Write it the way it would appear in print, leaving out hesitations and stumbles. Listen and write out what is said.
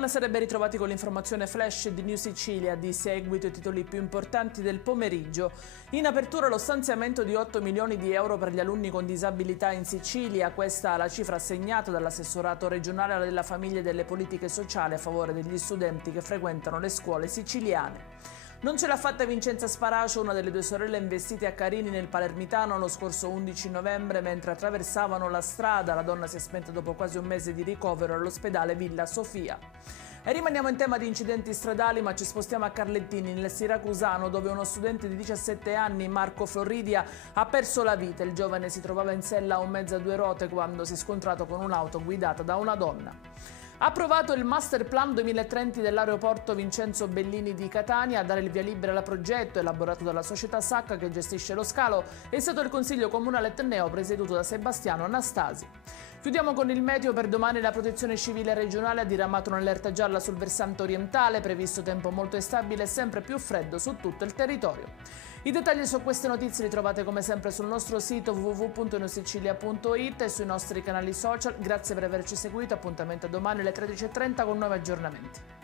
Buonasera e ben ritrovati con l'informazione flash di New Sicilia. Di seguito i titoli più importanti del pomeriggio. In apertura lo stanziamento di 8 milioni di euro per gli alunni con disabilità in Sicilia. Questa è la cifra assegnata dall'assessorato regionale della famiglia e delle politiche sociali a favore degli studenti che frequentano le scuole siciliane. Non ce l'ha fatta Vincenza Sparacio, una delle due sorelle investite a Carini nel Palermitano lo scorso 11 novembre mentre attraversavano la strada. La donna si è spenta dopo quasi un mese di ricovero all'ospedale Villa Sofia. E rimaniamo in tema di incidenti stradali, ma ci spostiamo a Carlettini, nel Siracusano, dove uno studente di 17 anni, Marco Floridia, ha perso la vita. Il giovane si trovava in sella a un mezzo a due ruote quando si è scontrato con un'auto guidata da una donna. Approvato il Master Plan 2030 dell'aeroporto Vincenzo Bellini di Catania. A dare il via libera al progetto, elaborato dalla società Sacca che gestisce lo scalo, è stato il Consiglio Comunale Etneo presieduto da Sebastiano Anastasi. Chiudiamo con il meteo. Per domani la Protezione Civile regionale ha diramato un'allerta gialla sul versante orientale, previsto tempo molto instabile e sempre più freddo su tutto il territorio. I dettagli su queste notizie li trovate come sempre sul nostro sito www.newsicilia.it e sui nostri canali social. Grazie per averci seguito, appuntamento a domani alle 13:30 con nuovi aggiornamenti.